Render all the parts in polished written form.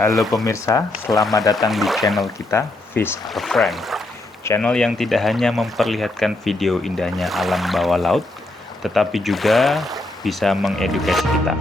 Halo pemirsa, selamat datang di channel kita, Fish Are Friend. Channel yang tidak hanya memperlihatkan video indahnya alam bawah laut, tetapi juga bisa mengedukasi kita.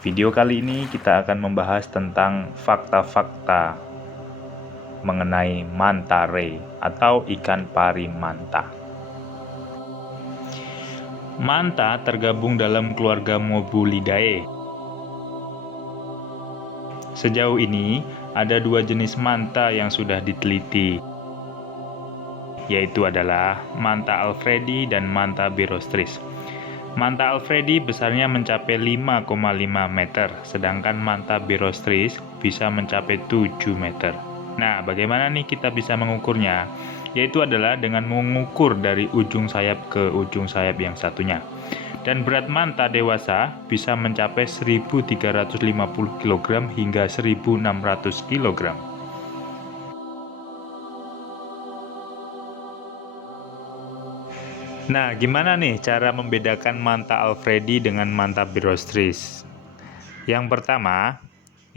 Video kali ini kita akan membahas tentang fakta-fakta mengenai manta ray atau ikan pari manta. Manta tergabung dalam keluarga Mobulidae. Sejauh ini ada dua jenis manta yang sudah diteliti, yaitu adalah manta alfredi dan manta birostris. Manta alfredi besarnya mencapai 5,5 meter, sedangkan manta birostris bisa mencapai 7 meter. Nah, bagaimana nih kita bisa mengukurnya? Yaitu adalah dengan mengukur dari ujung sayap ke ujung sayap yang satunya. Dan berat manta dewasa bisa mencapai 1.350 kg hingga 1.600 kg. Nah, gimana nih cara membedakan manta alfredi dengan manta birostris? Yang pertama,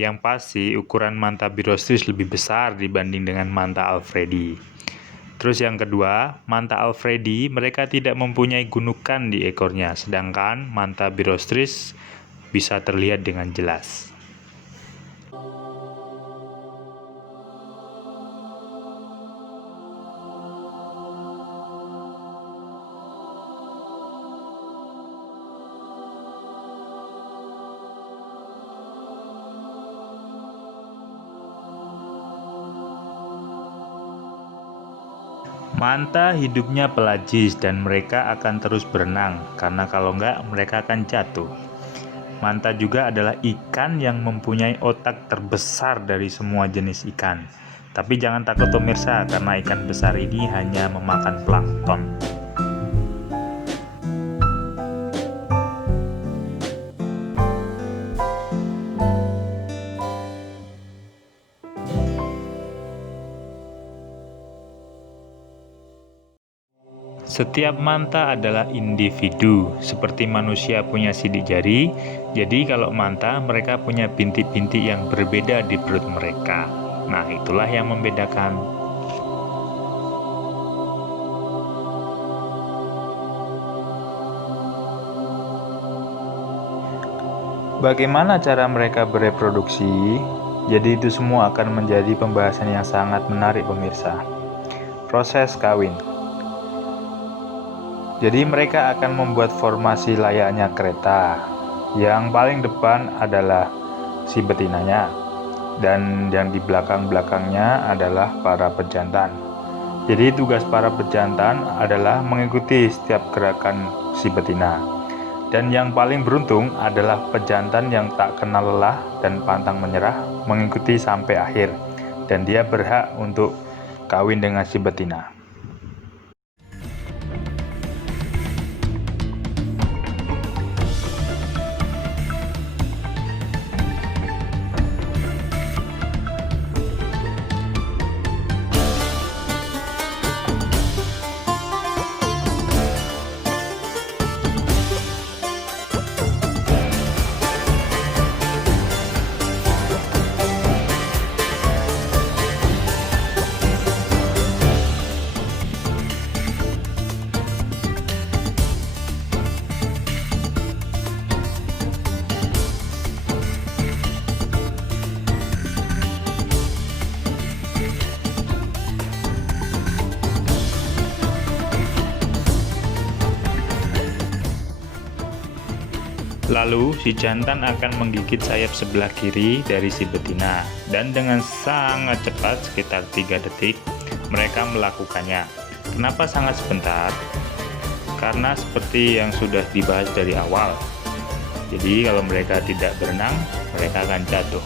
yang pasti ukuran manta birostris lebih besar dibanding dengan manta alfredi. Terus yang kedua, manta alfredi mereka tidak mempunyai gunukan di ekornya, sedangkan manta birostris bisa terlihat dengan jelas. Manta hidupnya pelagis dan mereka akan terus berenang, karena kalau enggak mereka akan jatuh. Manta juga adalah ikan yang mempunyai otak terbesar dari semua jenis ikan. Tapi jangan takut pemirsa, karena ikan besar ini hanya memakan plankton. Setiap manta adalah individu, seperti manusia punya sidik jari. Jadi kalau manta, mereka punya bintik-bintik yang berbeda di perut mereka. Nah, itulah yang membedakan. Bagaimana cara mereka bereproduksi? Jadi itu semua akan menjadi pembahasan yang sangat menarik pemirsa. Proses kawin. Jadi mereka akan membuat formasi layaknya kereta. Yang paling depan adalah si betinanya, dan yang di belakang-belakangnya adalah para pejantan. Jadi tugas para pejantan adalah mengikuti setiap gerakan si betina. Dan yang paling beruntung adalah pejantan yang tak kenal lelah dan pantang menyerah, mengikuti sampai akhir. Dan dia berhak untuk kawin dengan si betina. Lalu, si jantan akan menggigit sayap sebelah kiri dari si betina, dan dengan sangat cepat, sekitar 3 detik, mereka melakukannya. Kenapa sangat sebentar? Karena seperti yang sudah dibahas dari awal, Jadi kalau mereka tidak berenang, mereka akan jatuh.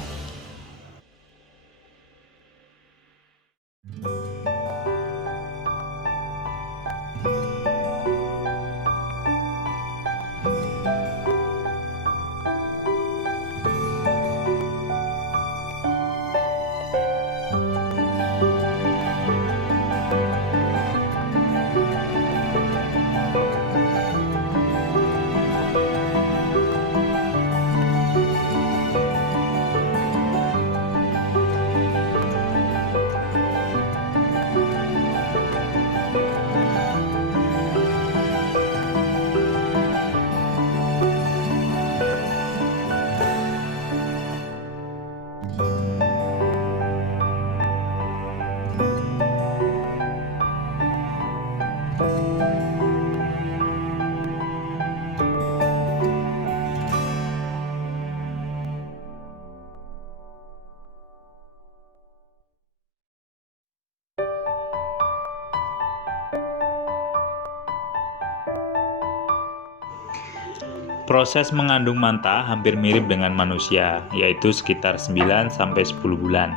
Proses mengandung manta hampir mirip dengan manusia, yaitu sekitar 9-10 bulan.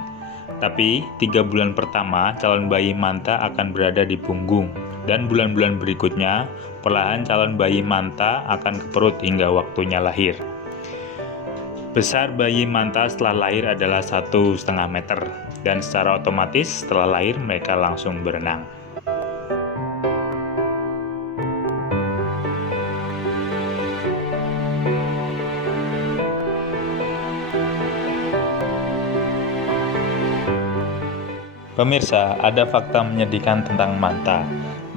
Tapi, 3 bulan pertama calon bayi manta akan berada di punggung, dan bulan-bulan berikutnya, perlahan calon bayi manta akan ke perut hingga waktunya lahir. Besar bayi manta setelah lahir adalah 1,5 meter, dan secara otomatis setelah lahir mereka langsung berenang. Pemirsa, ada fakta menyedihkan tentang manta.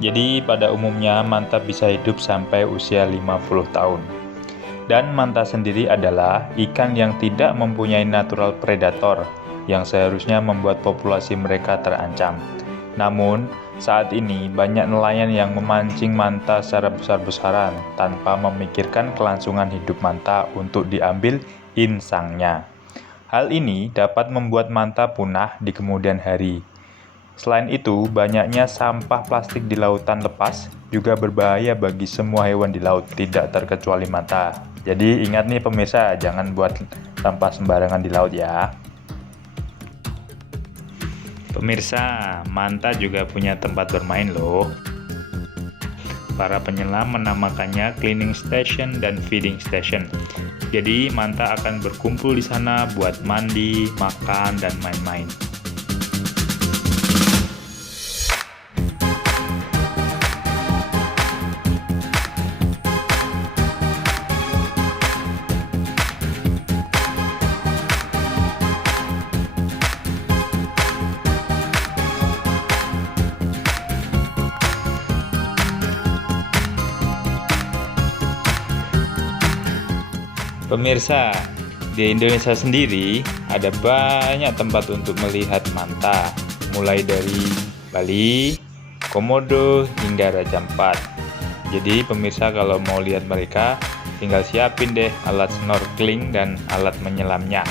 Jadi, pada umumnya manta bisa hidup sampai usia 50 tahun. Dan manta sendiri adalah ikan yang tidak mempunyai natural predator, yang seharusnya membuat populasi mereka terancam. Namun, saat ini banyak nelayan yang memancing manta secara besar-besaran tanpa memikirkan kelangsungan hidup manta untuk diambil insangnya. Hal ini dapat membuat manta punah di kemudian hari. Selain itu, banyaknya sampah plastik di lautan lepas juga berbahaya bagi semua hewan di laut, tidak terkecuali manta. Jadi ingat nih pemirsa, jangan buat sampah sembarangan di laut ya. Pemirsa, manta juga punya tempat bermain loh. Para penyelam menamakannya cleaning station dan feeding station. Jadi manta akan berkumpul di sana buat mandi, makan, dan main-main. Pemirsa, di Indonesia sendiri ada banyak tempat untuk melihat manta, mulai dari Bali, Komodo, hingga Raja Ampat. Jadi pemirsa kalau mau lihat mereka, tinggal siapin deh alat snorkeling dan alat menyelamnya.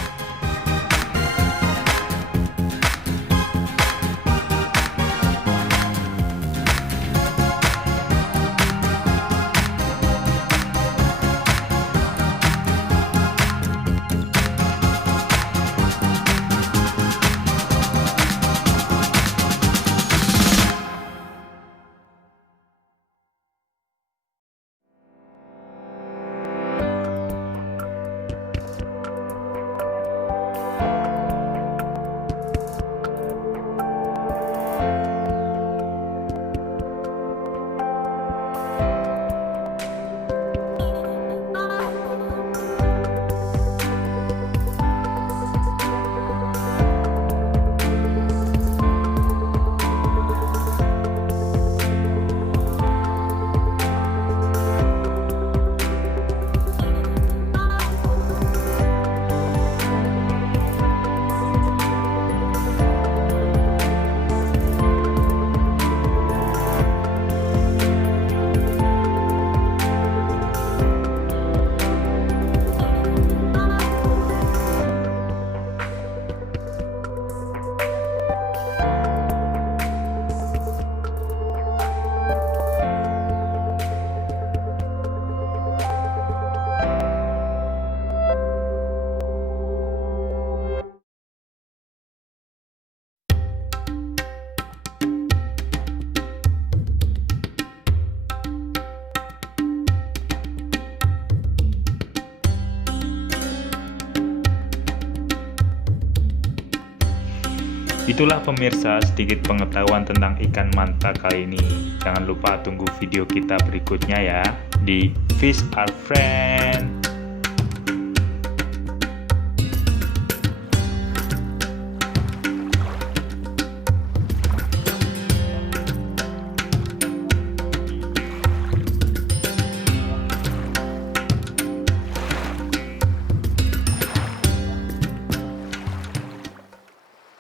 Itulah pemirsa sedikit pengetahuan tentang ikan manta kali ini. Jangan lupa tunggu video kita berikutnya ya di Fish Are Friend.